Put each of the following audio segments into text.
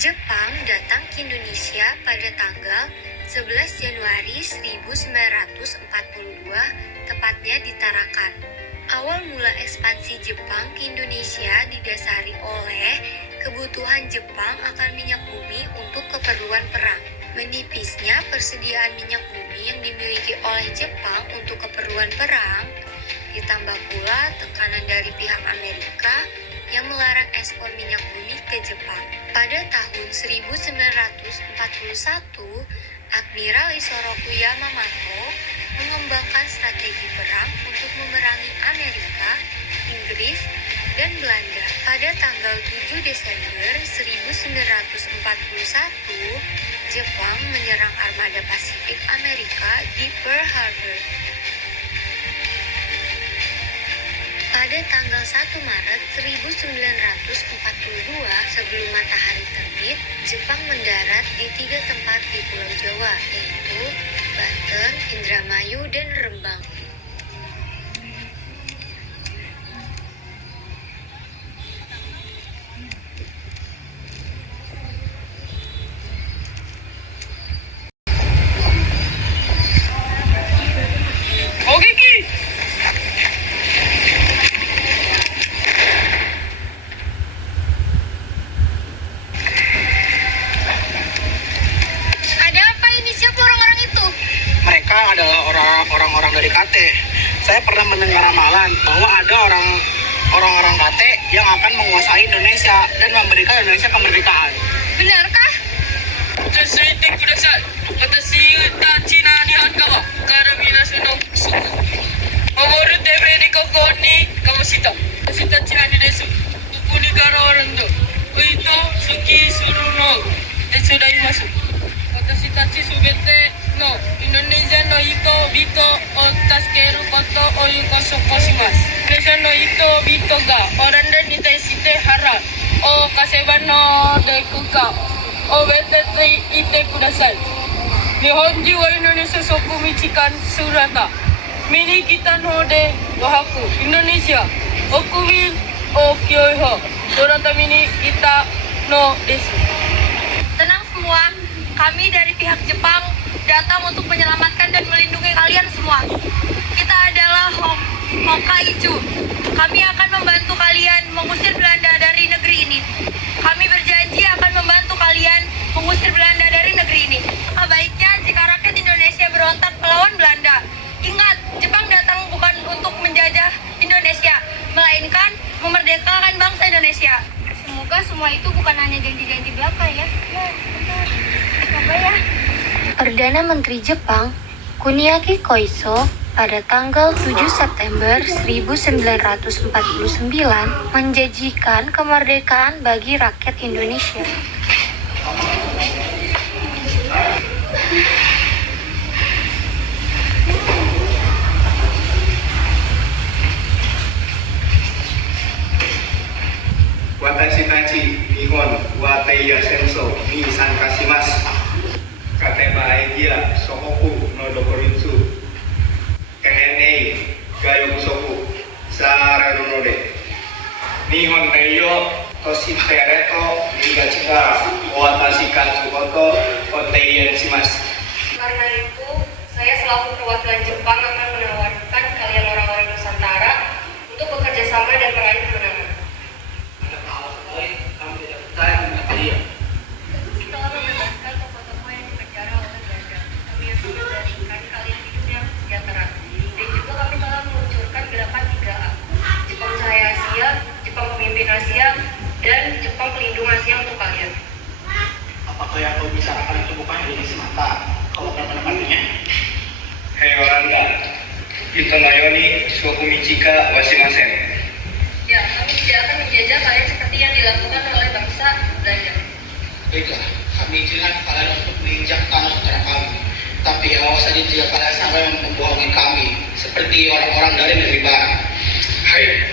Jepang datang ke Indonesia pada tanggal 11 Januari 1942, tepatnya di Tarakan. Awal mula ekspansi Jepang ke Indonesia didasari oleh kebutuhan Jepang akan minyak bumi untuk keperluan perang. Menipisnya persediaan minyak bumi yang dimiliki oleh Jepang untuk keperluan perang, ditambah pula tekanan dari pihak Amerika yang melarang ekspor minyak bumi ke Jepang. Pada tahun 1941, Admiral Isoroku Yamamoto mengembangkan strategi perang untuk memerangi Amerika, Inggris, dan Belanda. Pada tanggal 7 Desember 1941, Jepang menyerang armada Pasifik Amerika di Pearl Harbor. Pada tanggal 1 Maret 1942, sebelum matahari terbit, Jepang mendarat di 3 tempat di Pulau Jawa, yaitu Banten, Indramayu, dan Rembang. Mereka adalah orang-orang dari KT. Saya pernah mendengar ramalan bahwa ada orang-orang KT yang akan menguasai Indonesia dan memberikan Indonesia kemerdekaan. Benarkah? Indonesia no hito bito o taskeru koto o yukosoko shimasu. Indonesia no hito bito ga oranda ni taishite hara o kaseban no dekuka o betete ite kudasai. Nihonji wa Indonesia soku michikan surata. Mini kita no de wahaku Indonesia okumi o kyoiho. Surata mini kita no desu. Tenang semua, kami dari pihak Jepang datang untuk menyelamatkan dan melindungi kalian semua. Kita adalah Hokkaido. Kami akan membantu kalian mengusir Belanda dari negeri ini. Kami berjanji akan membantu kalian mengusir Belanda dari negeri ini. Baiknya jika rakyat Indonesia berontak melawan Belanda. Ingat, Jepang datang bukan untuk menjajah Indonesia, melainkan memerdekakan bangsa Indonesia. Semoga semua itu bukan hanya janji-janji belaka ya. Semoga ya. Perdana Menteri Jepang, Kuniaki Koiso, pada tanggal 7 September 1949 menjanjikan kemerdekaan bagi rakyat Indonesia. Watashi tachi Nihon wa Teiya Senso ni sankashimasu. Kateba Aigia Sokoku no Dokoritsu KNA Gayokusoku Sare Nonode Nihon Neiyo Toshipereto Nigachika Watashi Katsukoto Oteiya Shimasu. Karena itu, saya selaku perwakilan Jepang akan menawarkan kalian orang-orang Nusantara untuk bekerja sama dan meraih kemenangan. Kami tidak percaya dengan dia. Setelah membebaskan tokoh-tokoh yang dipenjara oleh Belanda, kami akan menjadikan kalian hidup yang sejahtera. Dan juga kami telah meluncurkan gerakan 3A, Jepang Cahaya Asia, Jepang Pemimpin Asia, dan Jepang Pelindung Asia untuk kalian. Apakah yang kau bicarakan itu bukan hanya semata? Kau akan menepatinya? Hei Oranda, itu Nayoni Suku Michika Washimasen. Ya, kami tidak akan menjajah kalian seperti yang dilakukan oleh bangsa Belanda. Baiklah, kami izinkan kalian untuk menginjak tanah saudara kami. Tapi awas saja jika kalian sampai membohongi kami, seperti orang-orang dari negeri barat. Hai.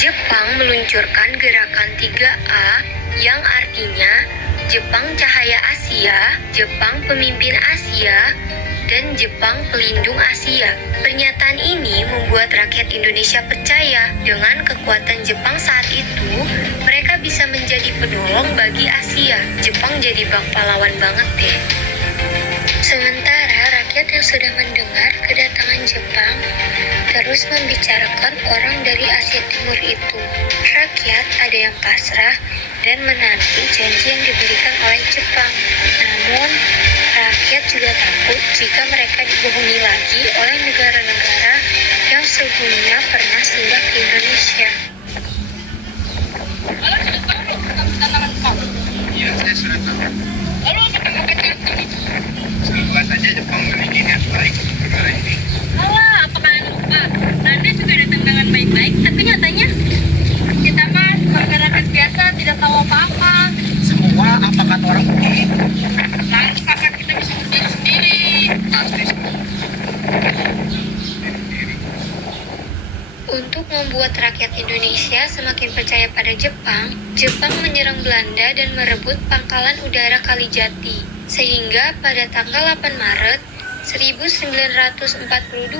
Jepang meluncurkan gerakan 3A yang artinya Jepang Cahaya Asia, Jepang Pemimpin Asia, dan Jepang pelindung Asia. Pernyataan ini membuat rakyat Indonesia percaya dengan kekuatan Jepang saat itu, mereka bisa menjadi penolong bagi Asia. Jepang jadi bak pahlawan banget deh. Sementara rakyat yang sudah mendengar kedatangan Jepang terus membicarakan orang dari Asia Timur itu. Rakyat ada yang pasrah dan menanti janji yang diberikan oleh Jepang. Namun, rakyat juga takut jika mereka dibohongi lagi oleh negara-negara yang sebelumnya pernah singgah ke Indonesia. Lalu sudah tahu belum tentang tantangan Jepang? Iya, saya sudah tahu. Lalu apa tanggapan kalian itu? Semoga saja Jepang memiliki niat baik untuk negara ini. Alah, apa kalian lupa? Nanti juga datang dengan baik-baik, tapi nyatanya kita mah sebagai rakyat biasa tidak tahu apa-apa. Semua apa kata orang begitu? Lalu kakak kita bisa berdiri sendiri. Pasti Untuk membuat rakyat Indonesia semakin percaya pada Jepang, Jepang menyerang Belanda dan merebut pangkalan udara Kalijati. Sehingga pada tanggal 8 Maret 1942,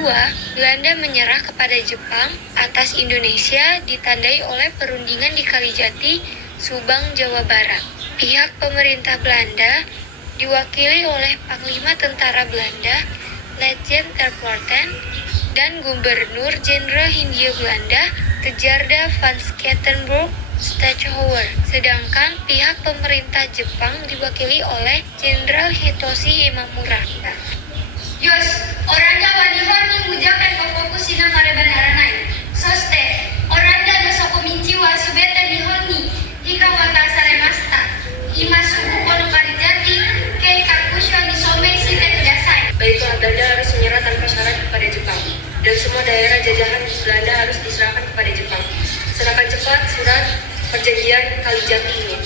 Belanda menyerah kepada Jepang atas Indonesia ditandai oleh perundingan di Kalijati, Subang, Jawa Barat. Pihak pemerintah Belanda diwakili oleh Panglima Tentara Belanda, Letjen ter Ploten, dan Gubernur Jenderal Hindia Belanda, Tejarda van Schattenburg Stachauer. Sedangkan pihak pemerintah Jepang diwakili oleh Jenderal Hitoshi Imamura. Yos, oranda wa Nihon ni mujakan kokoku sina karebandara nai. Soste, oranda no sokomichi wa subeta Nihon ni hika wata saremasta. Ima suku kono karijati kei kakusho ni somei shite kudasai. Baiklah, Belanda harus menyerah tanpa syarat kepada Jepang, dan semua daerah jajahan Belanda harus diserahkan kepada Jepang. Serahkan cepat surat perjanjian Kalijati ini.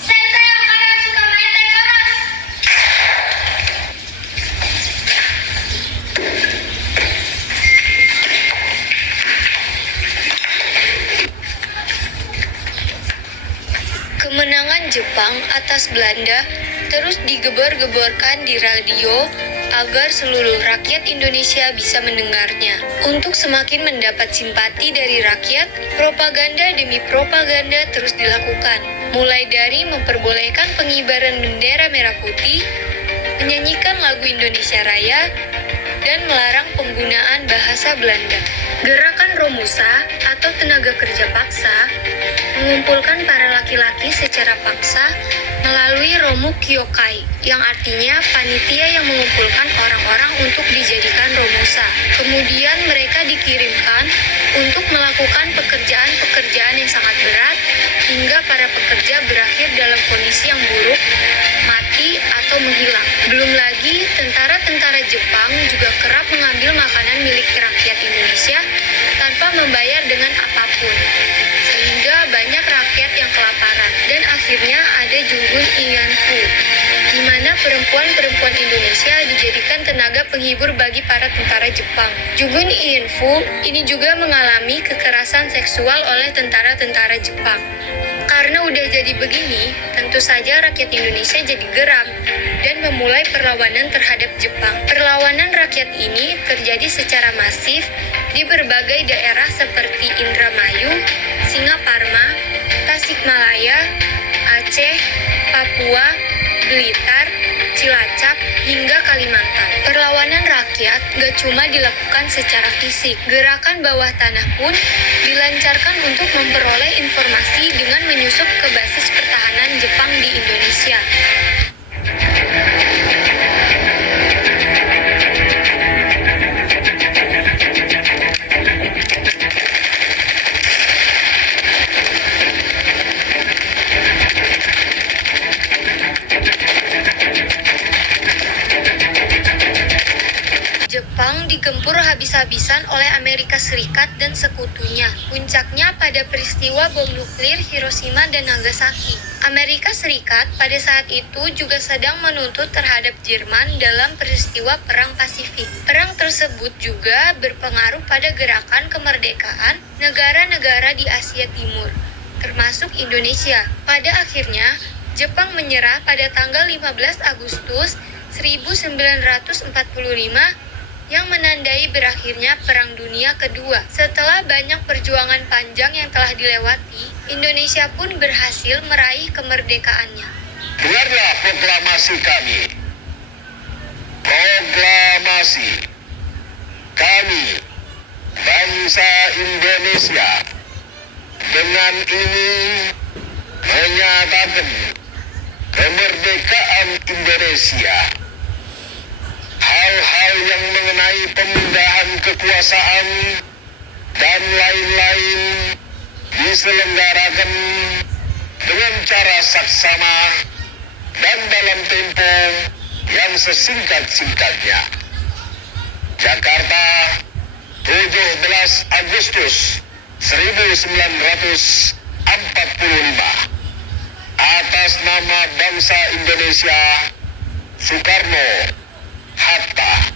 Sensei Okada suka maete keras. Kemenangan Jepang atas Belanda terus digebar-geborkan di radio agar seluruh rakyat Indonesia bisa mendengarnya. Untuk semakin mendapat simpati dari rakyat, propaganda demi propaganda terus dilakukan. Mulai dari memperbolehkan pengibaran bendera merah putih, menyanyikan lagu Indonesia Raya, dan melarang penggunaan bahasa Belanda. Gerakan Romusa atau tenaga kerja paksa mengumpulkan para laki-laki secara paksa melalui Romu Kyokai, yang artinya panitia yang mengumpulkan orang-orang untuk dijadikan Romusa. Kemudian mereka dikirimkan untuk melakukan pekerjaan-pekerjaan yang sangat berat, hingga para pekerja berakhir dalam kondisi yang buruk, mati atau menghilang. Belum lagi, tentara-tentara Jepang juga kerap mengambil makanan milik rakyat Indonesia tanpa membayar dengan apapun, sehingga banyak rakyat yang kelaparan. Dan akhirnya ada Jungun Ianfu, di mana perempuan-perempuan Indonesia dijadikan tenaga penghibur bagi para tentara Jepang. Jungun Ianfu ini juga mengalami kekerasan seksual oleh tentara-tentara Jepang. Karena udah jadi begini, tentu saja rakyat Indonesia jadi geram dan memulai perlawanan terhadap Jepang. Perlawanan rakyat ini terjadi secara masif di berbagai daerah seperti Indramayu, Singaparna, Tasikmalaya, Aceh, Papua, Blitar, Cilacap, hingga Kalimantan. Perlawanan rakyat gak cuma dilakukan secara fisik. Gerakan bawah tanah pun dilancarkan untuk memperoleh informasi dengan menyusup ke basis pertahanan Jepang di Indonesia. Jepang digempur habis-habisan oleh Amerika Serikat dan sekutunya. Puncaknya pada peristiwa bom nuklir Hiroshima dan Nagasaki. Amerika Serikat pada saat itu juga sedang menuntut terhadap Jerman dalam peristiwa Perang Pasifik. Perang tersebut juga berpengaruh pada gerakan kemerdekaan negara-negara di Asia Timur, termasuk Indonesia. Pada akhirnya, Jepang menyerah pada tanggal 15 Agustus 1945 yang menandai berakhirnya Perang Dunia Kedua. Setelah banyak perjuangan panjang yang telah dilewati, Indonesia pun berhasil meraih kemerdekaannya. Dengarlah proklamasi kami. Proklamasi. Kami, bangsa Indonesia, dengan ini menyatakan kemerdekaan Indonesia. Hal-hal yang mengenai pemindahan kekuasaan dan lain-lain diselenggarakan dengan cara saksama dan dalam tempo yang sesingkat-singkatnya. Jakarta, 17 Agustus 1945. Atas nama bangsa Indonesia, Soekarno, Hatta.